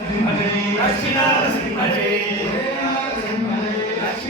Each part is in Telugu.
జయ నారసింహ జయ లక్ష్మీ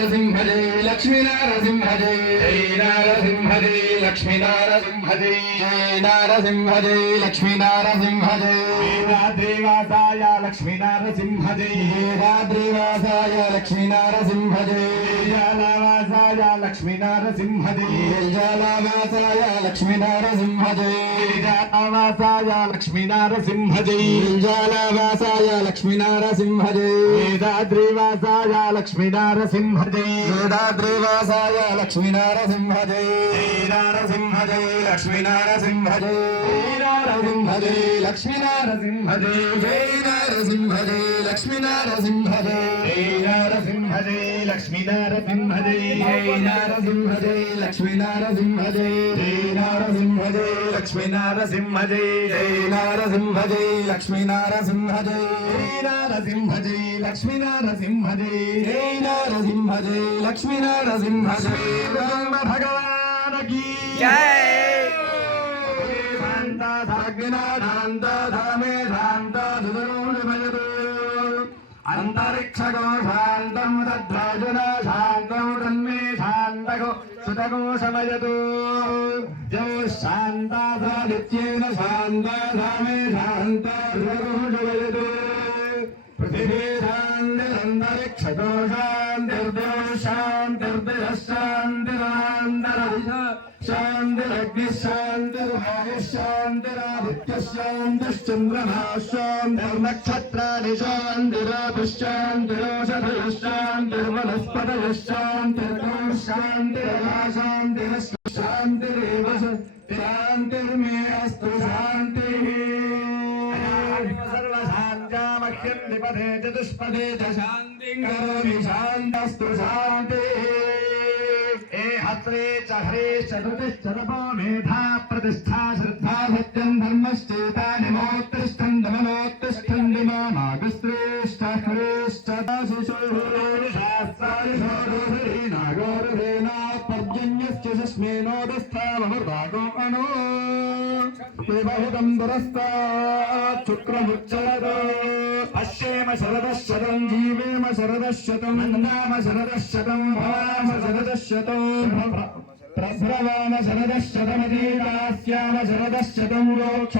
నారసింహ జయ లక్ష్మీ నారసింహ జయ నారసింహ జయ లక్ష్మీ నారసింహ జయ నారసింహ జయ లక్ష్మీ నారసింహ జయ వేదాద్రివాసాయ లక్ష్మీ నారసింహ జయ వేదాద్రివాసాయ లక్ష్మీ నరసింహ జయ జాలవాసాయ లక్ష్మీ నరసింహ జయ జాలవాసాయ లక్ష్మీ నరసింహ జయ జాలవాసాయ లక్ష్మీ నరసింహ జయ జాలవాసాయ లక్ష్మీ నరసింహ జయ లక్ష్మీ నరసింహ జయ లక్ష్మీ నరసింహ జయ నరసింహ జయ లక్ష్మీ నరసింహ జయ నరసింహ జయ లక్ష్మీ నరసింహ జయ జయ నరసింహ జయ లక్ష్మీ నరసింహ జయ నరసింహ జయ లక్ష్మీ నరసింహ జయ నరసింహ జయ లక్ష్మీ నరసింహ జయ నరసింహ జయ సుదరుడు అంతరిక్షగో శాంతం తద్రాజున శాంతం తన్మే శాంతగో సుతగో సమయదు జో శాంతానిత్యేన శాంత శాంత సుతగో పృథివీ శాంతిరంతరిక్షగో శాంతిర్దో శాంతిర్దోష శాంతిరాంతరిష శాంతిరగ్ని శాంతిర్వాయు శాంతిరాదిత్య శాంతిశ్చంద్రమా శాంతిర్నక్షత్రాణి శాంతిరాపుశాంతిరోషధయ శాంతిర్వనస్పతయ శాంతిర్గో శాంతిరమా శాంతిర శాంతిరేవ శాంతిర్మే అస్తు शास्त्रे चहरे हरे मेधा प्रतिष्ठा श्रद्धा सत्यम् धर्मश्चेता निमोत्तिष्ठन् दमनोत्तिष्ठन् दिमामागस्त्रेष्टहरेश्च दाशिशोरुणि नागोरुहेना पर्जन्यश्च सस्मेनोदस्था भवदागो శుక్రముచ్చరదో పశ్యేమ శరదశతం జీవేమ శరదశతం నందామ శరదశతం భవామ శరదశతం ప్రభ్రవామ శరదశతమదీదాస్యామ శరదశతం రోక్ష